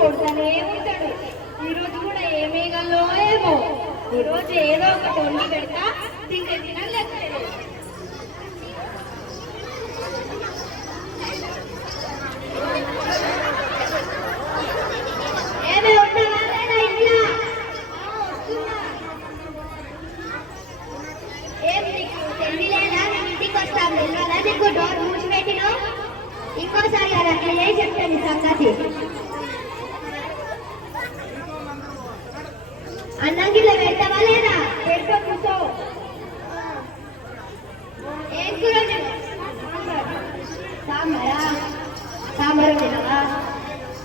కొడుతూనే ఉంటాడు. ఈరోజు కూడా ఏమేగల్లో ఏమో, ఈరోజు ఏదో ఒకటి వండి పెడతా తింటే తినలేదు. ఏమే ఉంటావా లేదా ఇంట్లో? ఏం నీకు తెలివి లేదా? నేను ఇంటికి వస్తాను తెలియదా నీకు? డోర్ మూసిపెట్టినావు. ఇంకోసారి అది అట్లా ఏ చెప్తాను సంగతి. అన్నం గిల్ల పెడతావా లేదా? పెట్టుకో కూర్చో. ఏం కూర? సాంబారా? సాంబారు తినవా?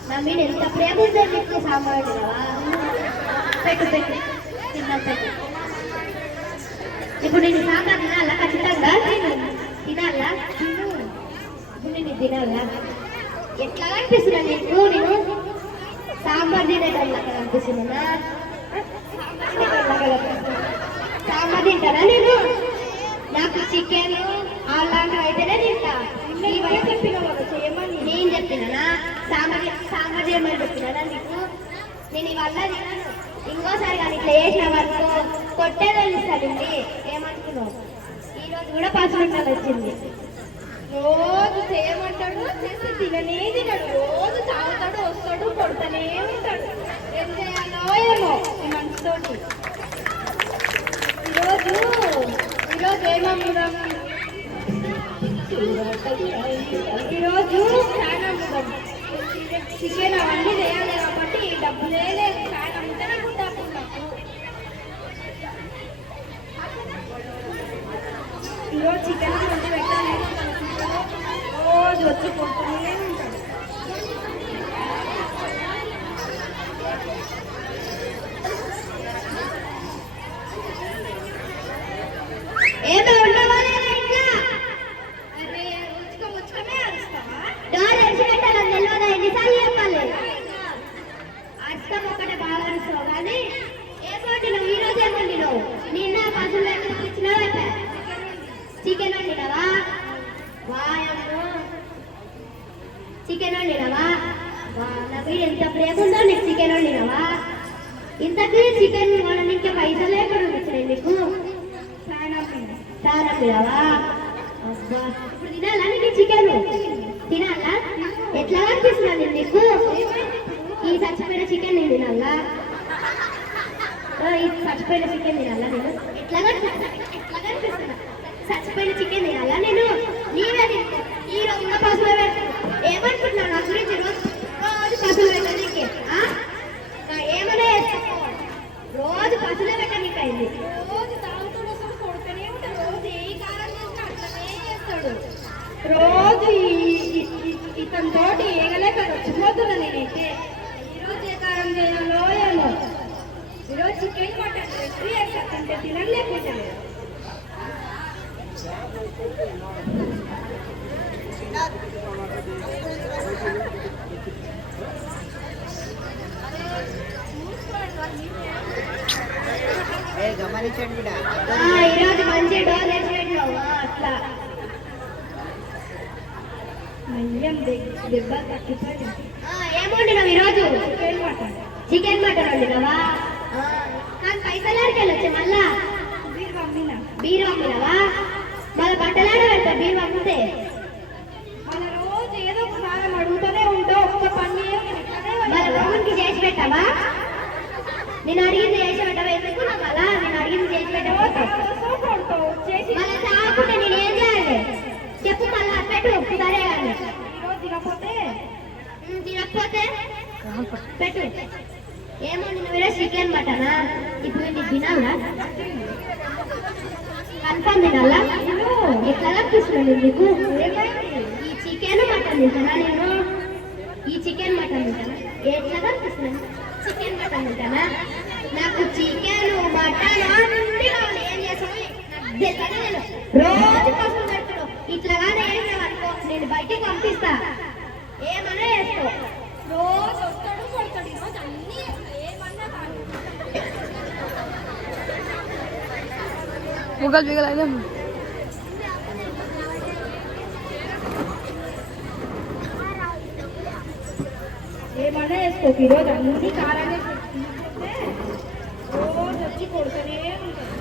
నా మీద ఎంత ప్రేమ ఉందో నీకు. సాంబారు తినవా? పెట్టు పెట్టు తిన్నా పెట్టు. ఇప్పుడు నేను సాంబార్ తినాలా? ఖచ్చితంగా తినాలా? ఇప్పుడు నేను తినాలా? ఎట్లా కనిపిస్తున్నా నీకు? నేను సాంబార్ తినేటల్లా కనిపిస్తున్నా? సాంబార్ తింటానా నేను? నాకు చికెన్ అలాంటివి అయితేనే తింటా. చేయమని నేను చెప్పినా? సాంబార్ చేయమని చెప్పినా నీకు? నేను ఇవల్ల తిన్నాను. ఇంకోసారి కానీ ఇట్లా చేసిన వరకు కొట్టేదని ఇస్తాడండి. ఏమనుకున్నావు? ఈరోజు కూడా పసుపుంటలు వచ్చింది. రోజు చేయమంటాడు, చేసి తిననే తినడు. రోజు తాగుతాడు, వస్తాడు, కొడతానే ఉంటాడు. ఏం చేయాలో ఏమో ఈ మనసుతోటి. ఈరోజు ఏమమ్ముదాం? ఈరోజు ఫ్యాన్ అమ్ముదాం. చికెన్ అవన్నీ చేయాలి కాబట్టి డబ్బులే లేదు. ఫ్యాన్ అమ్ముతేనే గుర్తాకు. ఈరోజు చికెన్ వండి పెట్టాలి. రోజు వచ్చి కొడుతూనే ఉంటాడు. ఏదో ఉండవా లేదా ఇంట్లో? అరే ముచ్చుకమే అరుస్తావా? డోర్ తెరిచి పెట్టాలని తెలియదా? ఎన్నిసార్లు చెప్పాలి? అర్థం ఒకటే బాగా అరుస్తావు కానీ ఏమోటి నువ్వు ఈరోజు ఏమండి? నువ్వు నిన్న పసులు ఇచ్చినావా? చికెన్ వండినవా? వాయమ్మో చికెన్ వండినవా? నా మీద ఎంత ప్రేమ ఉందో నీకు. చికెన్ వండినవా? ఇంతకీ చికెన్ వండడానికి పైసలు ఎక్కడ వచ్చినాయి నీకు? చాలా పిల్లవా? అబ్బా ఇప్పుడు తినాలా నీకు? చికెన్ తినాలా? ఎట్లా అనిపిస్తున్నా నీకు? ఈ చచ్చిపోయిన చికెన్ నేను తినాలా? ఈ చచ్చిపోయిన చికెన్ తినాలా నేను? ఎట్లా కనిపిస్తున్నా? చచ్చిపోయిన చికెన్ తినాలా నేను? నీవే తింటా. ఈ రోజు ఉన్న పసులు పెడతాను. ఏమనుకుంటున్నావు నా గురించి? రోజు పసులు పెట్టడానికి ఏమన్నా వేసుకో. రోజు పసులే పెట్టడానికి అయింది. రోజు తాగుతాడు, అసలు కొడుతూనే ఉంటాడు. రోజు ఏ కాలం చేసినా అట్లనే చేస్తాడు. రోజు ఇతని తోటి ఏగలేక వచ్చిపోతున్నా నేనైతే. ఈరోజు ఏ కారం చేయాలో ఏమో. ఈరోజు చికెన్ మటన్ రెస్ట్రీ వేస్తాకంటే తినలేకపోతే గమనించండి. ఈరోజు మంచి డోర్ వేసినట్టు అట్లా దెబ్బ తగ్గిపోయింది. ఏమంటున్నావు ఈరోజు? చికెన్ మటన్ వండినావా? కానీ పైసలు ఆడికెళ్ళొచ్చు మళ్ళా. బీరు అమ్మినావా? మళ్ళీ బట్టలాడ పెడతా బీరు అమ్మితే. మళ్ళీ రోజు ఏదో ఒక సారం అడుగుతూనే ఉంటావు. ఒక్క పని మళ్ళీ రోహన్కి చేసి పెట్టావా? నేను అడిగింది చేసి పెట్టవా? ఎందుకు నాకు అలా? నేను అడిగింది చేసి పెట్టవా? మళ్ళీ తాగుకుంటే నేను ఏం చేయాలి చెప్పు? మళ్ళా పెట్టు. సరే కానీ తినకపోతే పెట్టు. ఏమో నువ్వు చికెన్ మటనా? ఇప్పుడు నీకు తినాలా? కన్ఫర్మ్ తినాలా? ఎట్లా అనిపిస్తుంది నీకు? ఈ చికెన్ మటన్ తింటానా నేను? ఈ చికెన్ మటన్ తింటానా? ఎట్లా అనిపిస్తుంది? చికెన్ మటన్ తింటానా? నాకు చికెన్ మటన్ అన్నీ కావాలి. ఏం చేస్తాను? నేను రోజు పసుపు పెడతాడు. ఇట్లాగానే వేసినావనుకో నేను బయటికి పంపిస్తా. ఏమన్నా వేస్తావు? రోజు వస్తాడు కొడతాడు. ఈరోజు అన్నీ ఏమన్నా ముగ్గులు బిగలైనా ఏమన్నా వేసుకోకు ఈరోజు అన్ని కారాలే రోజు వచ్చి కొడుతూనే ఉంటాను.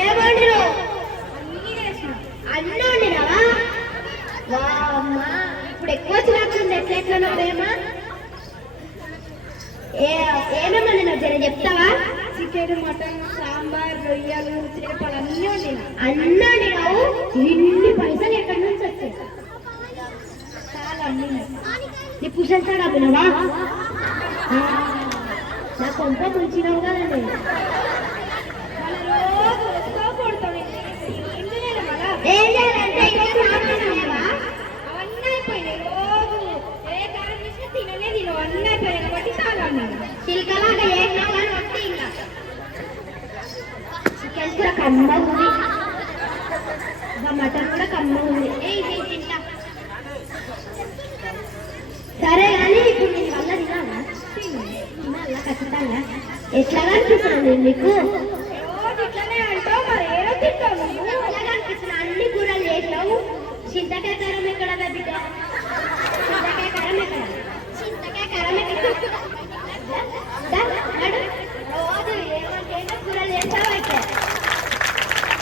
ఏమండిరు అన్నీ వేసిన అన్నీ వండినావా? వా అమ్మా ఇప్పుడు ఎక్కువ వచ్చినట్టుంది. ఎట్లెట్లనో ప్రేమ ఏమేమి వండినావు జర చెప్తావా? చికెన్ మటన్ సాంబార్ రొయ్యలు చేపలు అన్నీ వండిన. అన్నీ వండినావు. ఇన్ని పైసలు ఎక్కడి నుంచి వచ్చాయి? చాలా అన్నీ నీ పుషల్తాడు అమ్మినవా? నా కొంప ముంచినావు కదా నేను. మళ్ళీ రోజు వస్తా కొడతాను. ఏం చేయాలి మళ్ళా? ఏం చేయాలంటే ఇక్కడ ఆడుతున్నావా? అవన్నీ అయిపోయినాయి. రోజు ఏ కారం చేసినా తిననే తినవు. అన్నీ అయిపోయినాయి కాబట్టి చాలా అన్నాను. చిలకలాగా ఏం కావాలని వస్తే ఇంకా చికెన్ కూడా కమ్మ ఉంది, ఇంకా మటన్ కూడా కమ్మ ఉంది. ఇది తింటా. సరే కానీ ఇప్పుడు నేను వల్ల తినాలా? తినాలా ఖచ్చితంగా. ఎట్లా కనిపిస్తుంది మీకు?